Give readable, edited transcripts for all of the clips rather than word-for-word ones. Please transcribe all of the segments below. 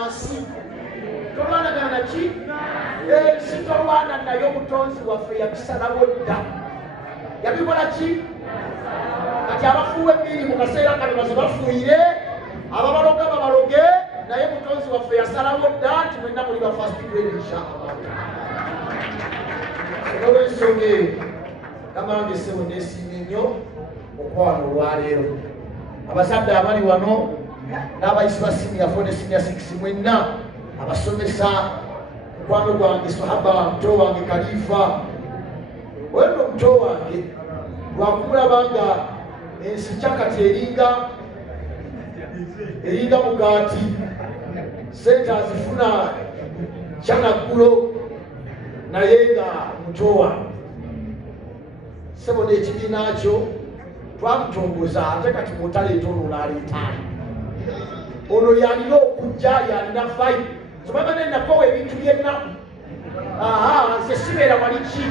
nasi tolwanagana naki sitolwana naye omutonzi waffe yabisalawo dda yabikola ki kati abafuuwa ebiri mu kaseera kano baze bafuuyire ababaloga babaloge naye mutonzi waffe yasalawo dda nti mwenna muli ba first grade inshallah olw'ensonga eyo gamange sebo neesiimye nnyo okwana olwaleero abazadde abali wano n'abayisi ba senior 4 ne senior 6 mwenna abasomesa mukwano gwange sahaba muto wange kalifa wendo muto wange lwakumulaba nga ensi kyakati eringa mugaati sente azifuna kyanaggulo naye nga muto wange sebo n'ekibiina kyo twamutongoza ate kati mutaleeta ono n'aleetaani ono yalina okujja yalina fayi sobaba nenakowa ebintu byennaku nze sibeera wali ki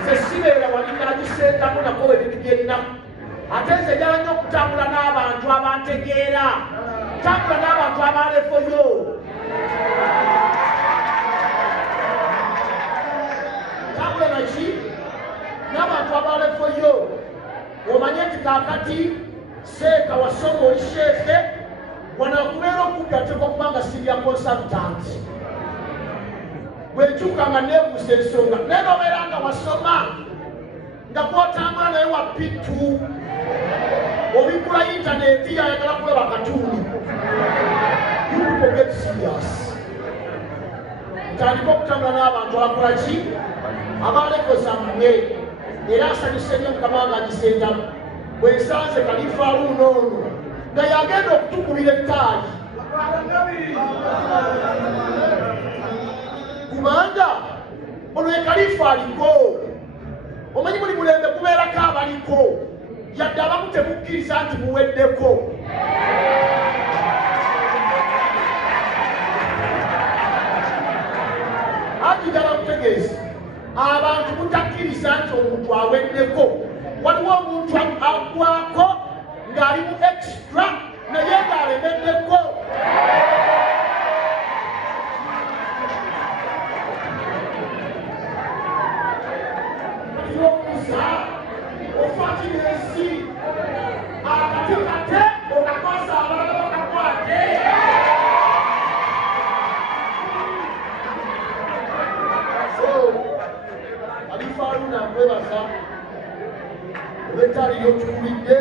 nze sibeera wali nagisentamu nakowa ebintu byennaku ate nze njala nnyo okutambula n'abantu abantegeera tambula n'abantu abalefoyo tambula naki n'abantu abalefoyo omanye nti kakati seeka wasoma oli sheeke wanakubeera okubya teka okubanga sirya consultant bwekyuka nga neebuusa ensonga naye nobeera nga wasoma nga kwotambula naye wapitu obikula intaneti yayagala kulaba katundu you people get serious ntandika okutambula n'abantu abakola ki abalekoza mmwe era asanyusa nnyo mukama wange agisentamu bwensanze kalifa luno ono nga yagenda okutukubira ettaali kubanga ono ekalifa aliko omanyi buli mulembe kubeerako abaliko yadde abamu temukkiriza nti muweddeko agigala mutegeezi abantu mutakkiriza nti omuntu aweddeko waliwo omuntu agwako ng'ali mu extra naye ng'alemeddeko omusa ofatira ensi akati kate okakwasa abalala bakakwate alifaaluna nkwebaza olw'ettaali lyokiwulidde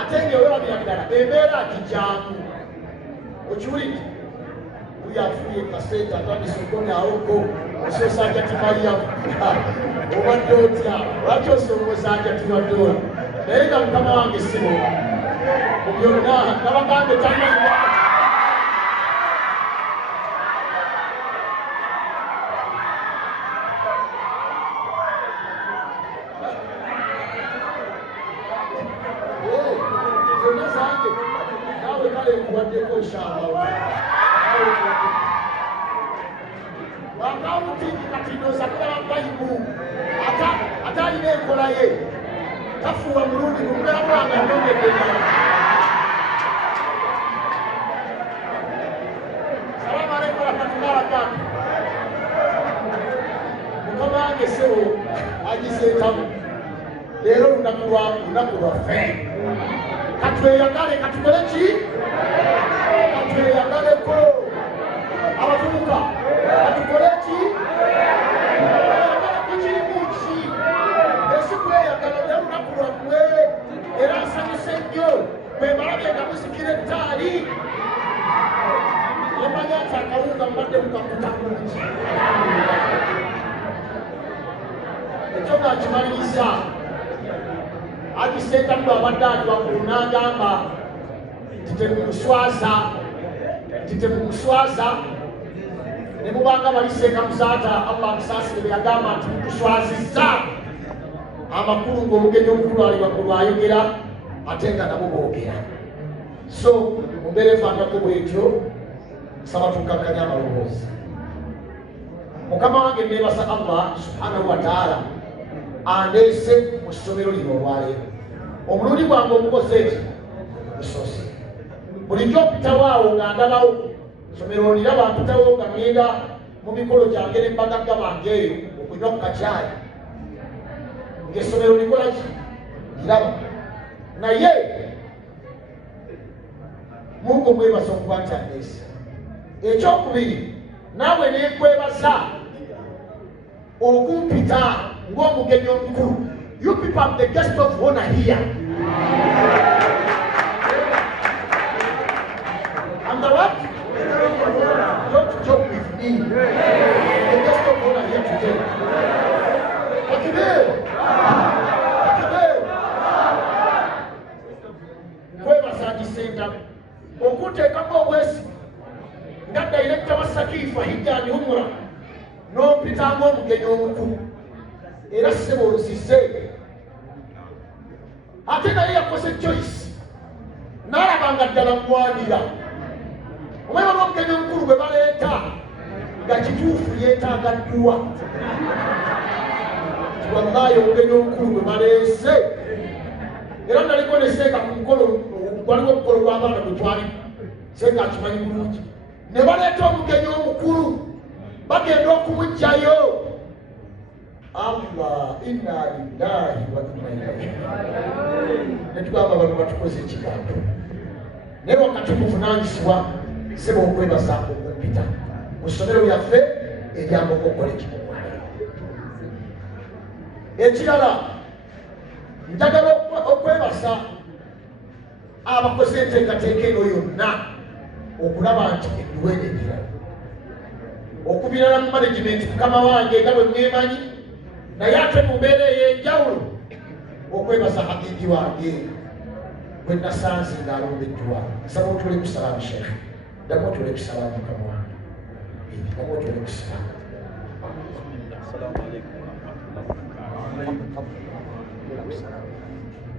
ate ng'ewerabira ddala embeera agijjaamu okiwulidde uyafuye kasente atandise okonyaawoko osoosaanja timaliyamu obadde otya lwaki osongosaanja tiwaddola naye nga mukama wange sibo mu byonna nabagambe tamaziwa zonna zange naawe kale nkuwaddeko inshallah akawunti kati nosakula bayibu ate alina enkola ye tafuuwa mulungi mumbeera mwanga nongeddea salamu aleikum warahmatullahi wabarakatuh mukama wange sebo agiseetamu leero lunaku lwaffe katweyagale katukole ki katweyagaleko abavubuka katukole ki kukirimu ki esikweyagala naye lunaku lwammwe era nsanyuse nnyo bwe balabye nga musikira ettaali yamanya nti akawunga mubadde mukakuta mungi ekyo nga kimaliriza agiseetamu abadde ali waggulu n'agamba titemumuswaza ne mubanga baliseeka musaata allah musaasire bwe yagamba nti mutuswazizza amakulu ng'obugenyi obukulu ali waggulu ayogera ate nga nabo boogera so mumbeera efaanako bwetyo saba tukakkanya amaloboozi mukama wange neebasa allah subhanahu wataala andeese mu ssomero lino olwaleero omulundi gwange omukoze eki musoose bulijjo mpitawaawo nga ndabawo somero liraba mpitawo nga ngenda mu mikolo gyange n'embagagga bange eyo okunywa ku kacaayi ng'essomero likola ki liraba naye Mungu mwebasa okuba nti aneesa. Ekyokubiri naawe nenkwebaza okumpita ng'omugenyi omukulu. You people are the guest of honor here. I'm the what? Don't joke with me. The guest of honor here today. Kwebaza gisenta okuteekako obwesi nga dayirekita wa Sakifa hijjani humura n'ompita ng'omugenyi omukulu era ssebo olusize ate naye yakoze choice n'alabanga ddala mwanira omweba n'omugenyi omukulu bwe baleeta nga kituufu yeetaagaddwa wallahi omugenyi omukulu bwe baleese era naliko ne Sheik ku mukolo waliwo omukolo gw'abaana bwe twali Sheik akimanyi bulungi ne baleeta omugenyi omukulu bagenda okumuggyayo Allah inna lillahi wa inna ilaihi netugamba bano batukoze ekigambo naye wakati muvunaanyizibwa ssebo okwebaza okumpita mu ssomero lyaffe eryambogo college. Ekirala njagala okwebaza abakoze enteekateeka eno yonna okulaba nti edduwenyekera okubirala mu management mukama wange nga bwe mwemanyi naye ate mu mbeera ey'enjawulo okwebaza habibi wange bwe nasanze ng'alondeddwa nsaba otule kusalamu Sheik ddamu otule kusalamu mukama wange ddamu otule kusalamu.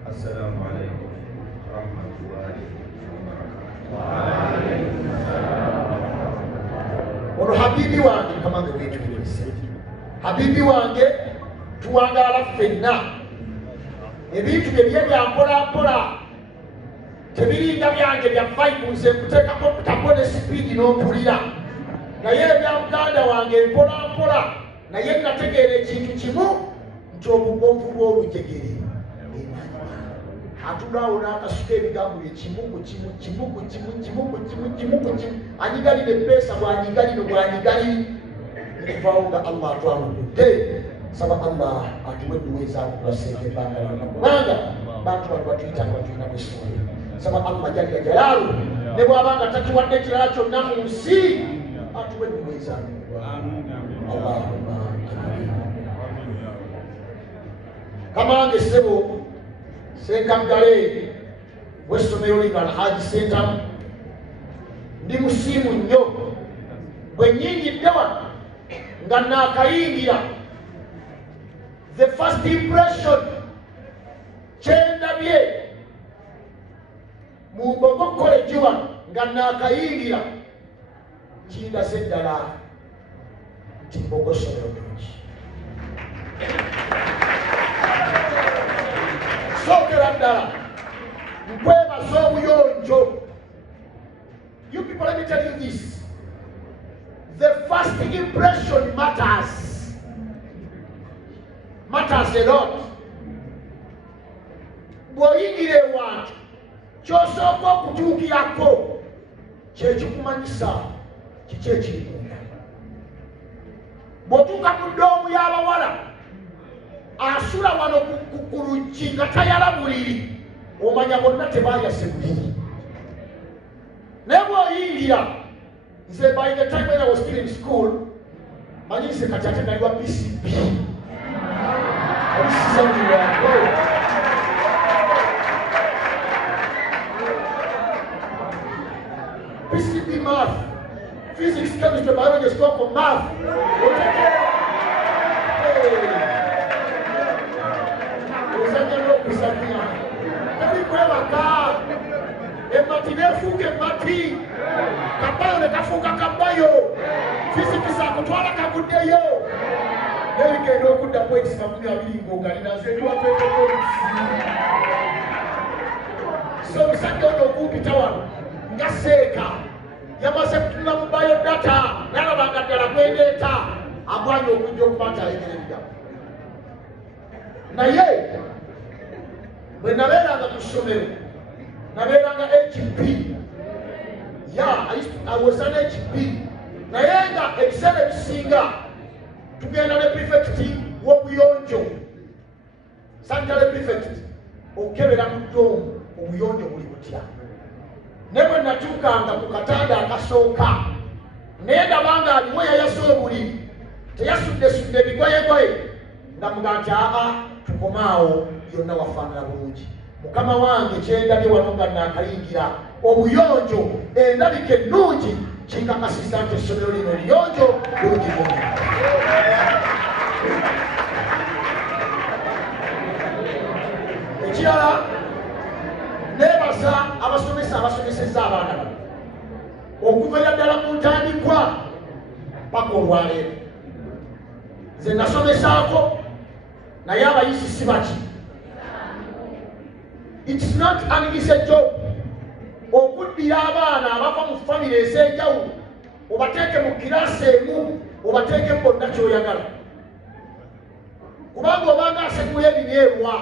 Assalamu alaikum warahmatullahi wabarakatuh. Ono habibi wange kamange wetuweze habibi wange tuwangaala ffenna ebintu bye bye byampolampola tebiringa byange bya vibes nkuteekako kutako ne sipiidi n'ompulira naye ebya muganda wange mpolampola naye nategeera ekintu kimu nti obugonvu bw'olujegere atulaawo n'akasuka ebigambo bye kimugu anyigalire epeesa bwanyigalire nekuvaawo nga Allah atwaludde saba Allah atuwe edduweeza akulasente ebbanga lyonna kubanga bantu bano batuyitanga batulina kwesonga saba Allah jalla jalaalu ne bw'abanga tatuwadde ekirala kyonna mu nsi atuwe edduweeza Allahumma kamange ssebo Sekaggale w'essomero lino Alhaji Sentamu ndi musiimu nnyo bwe nnyingidde wano nga naakayingira the first impression kyendabye mu Mbogo college wano nga naakayingira kindase ddala nti Mbogo ssomero ddungi. Sookera ddala nkwebaza obuyonjo. You people, let me tell you this. The first impression matters. Matters a lot. Bw'oyingira ewantu ky'osooka okutuukirako kye kikumanyisa kiki ekirikunda. Bw'otuuka mu ddoomu y'abawala asula wano ku luggi nga tayala buliri omanya bonna tebaayase buliri. Naye bw'oyingira nze by the time when I was still in school manyi nze kati ate nali wa PCB PCB math, physics, chemistry, biology, scope of math. Tali kwebaka emati nefuuka emati kabayo ne kafuuka kabayo physics akutwala kaguddeyo nebigenda okudda points 20 ng'ogalinaze ndiwatwete points. So omusajja ono okumpita wano nga Sheik yamaze kutunula mu biodata n'alabanga ddala gwendeeta agwanya okujja okuba nti ayegera ebigambo. Naye bwe nabeeranga mu ssomero nabeeranga HP. I was an HP. Naye nga ebiseera ebisinga tugenda ne prefect w'obuyonjo, sanitary prefect, okebera mu ddoomu obuyonjo buli butya. Ne bwe natuukanga ku katanda akasooka naye ndabanga aliwo yayase obuliri teyasuddesudde ebigoyegoye nga muga nti tukomaawo yonna wafaanana bulungi. Mukama wange kyendabye wano nga naakayingira obuyonjo endabika ennungi kinkakasisa nti essomero lino liyonjo bulungi bwonna. Ekirala neebaza abasomesa abasomesezza abaana bano okuva ddala mu ntandikwa paka olwaleero. Nze nasomesaako naye abayizi si baki. It's not an easy job okuddira abaana abava mu famire ez'enjawulo obateeke mu kiraasi emu obateeke bonna ky'oyagala, kubanga obanga asemula ebinyeebwa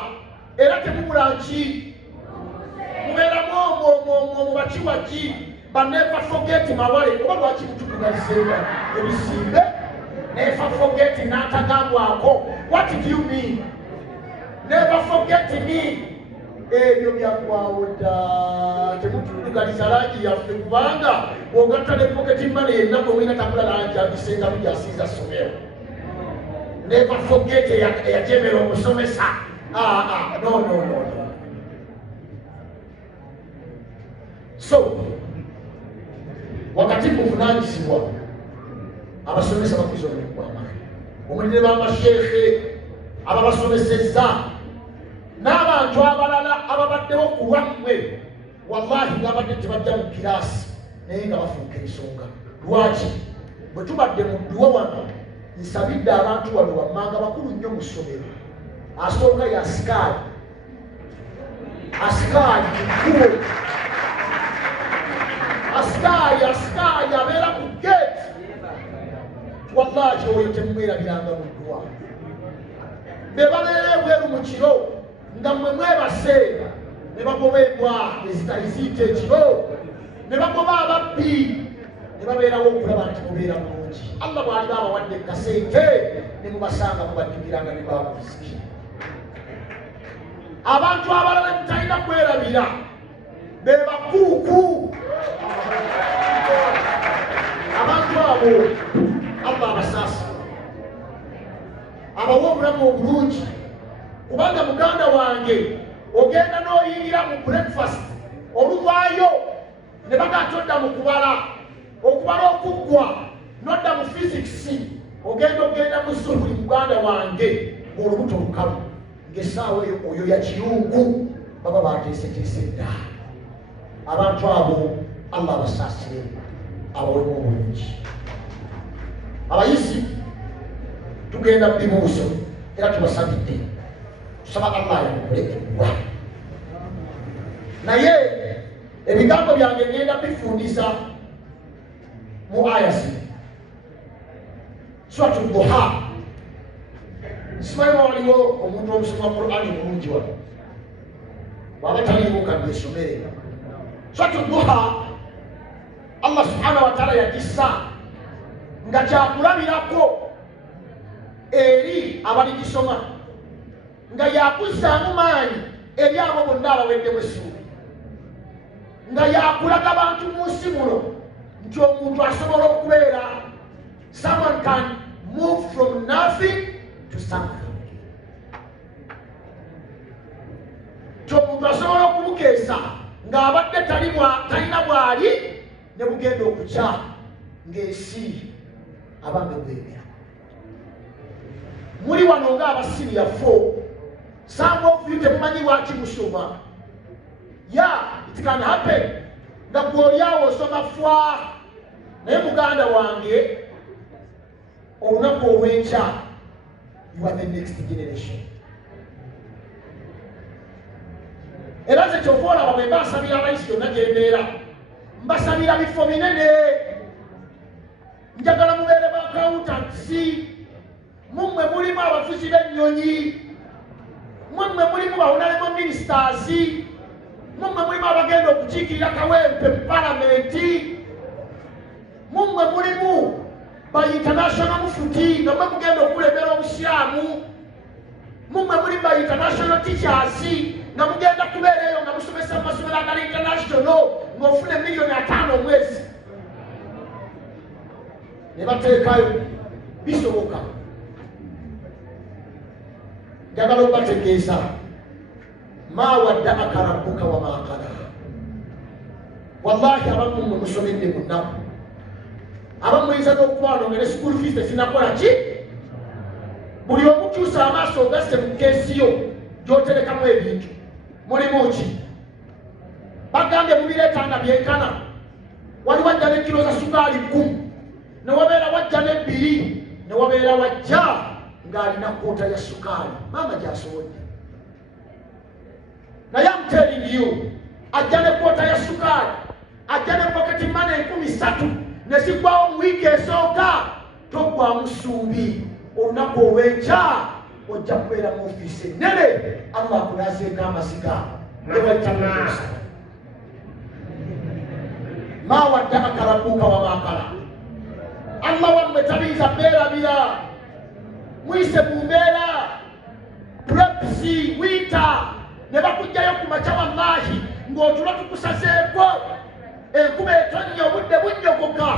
era temubula nki mubeeramu omwo mubakiwaki banever forget mawale oba lwaki mutugaliseera ebisimbe never forget n'atagambwako. What do you mean never forget me? Ebyo byagwawo dda temutugaliza langi yaffe kubanga bw'ogatta ne pocket money yenna bwe wina tabula langi agisengamu gy'asiiza ssomero. Never forget eyajemera omusomesa. No. So wakati kuvunaanyizibwa abasomesa bakuza omulimu gw'amaka omulire b'amasheekhe ababasomesezza n'abantu abalala ababaddewo ku lwammwe wallahi ng'abadde tebajja mu kiraasi naye nga bafuuka ensonga. Lwaki? bwe tubadde mu dduwa wano nsabidde abantu wano wammanga bakulu nnyo mu ssomero. Asooka ye asikaali mukkubo, asikaali abeera ku geeti. Wallahi oyo temumwerabiranga mu dduwa. Be babeera ebweru mu kiro nga mmwe mwebase ne bagoba embwa ezitali ziyita ekiro, ne bagoba ababbi, ne babeerawo okulaba nti mubeera bulungi. Allah bw'aliba abawadde kasente ne mubasanga mubaddigiranga ne baabuziki. Abantu abalala mutalina kwerabira be bakuuku. Abantu abo Allah abasaasa abawa obulamu obulungi, kubanga muganda wange ogenda n'oyingira mu breakfast oluvaayo ne bagatodda mu kubala okuggwa nodda mu physics ogenda mu zuhuri. Muganda wange olubuto lukalu ng'essaawa eyo oyo yakiyungu baba bateeseteese dda. Abantu abo Allah abasaasire abawemu obulungi. Abayizi tugenda mu bibuuzo era tubasabidde tusaba Allah yamukulekerwa. Naye ebigambo byange ngenda bifundisa mu aya zino. Suratu Duha. Simanyi waliwo omuntu omusoma Qur'ani bulungi wano, bw'aba taliwo kadde esomere. Suratu Duha Allah subhanahu wa ta'ala yagissa nga kyakulabirako eri abaligisoma, nga yakuzzaamu maanyi eri abo bonna abaweddemu essuubi, nga yakulaga abantu mu nsi muno nti omuntu asobola okubeera, someone can move from nothing to something. Nti omuntu asobola okumukeesa ng'abadde talina bwali ne bugenda okukya ng'ensi abange bwemera. Muli wano ng'abasiriya 4. Some of you temumanyi lwaki musoma. It can happen nga gw'olyawo osoma fwa naye muganda wange olunaku olw'enkya you are the next generation. Era nze kyova olaba bwe mbasabira abayisi yonna gyembeera mbasabira bifo binene njagala mubeere ba accountancy mummwe mulimu abafuzi b'ennyonyi mummwe mulimu bawonalemo ministers mummwe mulimu abagenda okukiikirira kawempe mu palamenti mummwe mulimu ba international mufuti nga mwe mugenda okulemera obusiramu mummwe mulimu ba international teachers nga mugenda kubeerayo nga musomesa mu masomero agali international ng'ofuna $5 million omwezi ne bateekayo bisoboka njagala obategeeza ma wadda'aka rabbuka wa ma qala wallahi abamu mmwe musomedde mu nnaku abamu muyinza n'okubano nga ne school fees tesinakola ki buli omukyusa amaaso ogasse mu keesiyo gy'oterekamu ebintu mulimu ki bagambye mubireetanga byenkana wali wajja n'ekilo za sukaali 10 ne wabeera wajja n'ebbiri ne wabeera wajja ng'alina koota ya sukaali maama gy'asobodde naye I'm telling you ajja ne koota ya sukaali ajja ne pocket money 3,000 ne zigwawo mu wiiki esooka togwamu ssuubi olunaku olw'enkya ojja kubeera mu ofiisi ennene Allah akulazeeko amasiga ewaitamsa ma wadda'aka rabbuka wa ma qala Allah wammwe tabiyinza beerabira mwise mu mbeera prepsi wiita ne bakugjayo ku makya wallahi ng'otulo tukusazeeko enkuba etonnya obudde bunnyogoka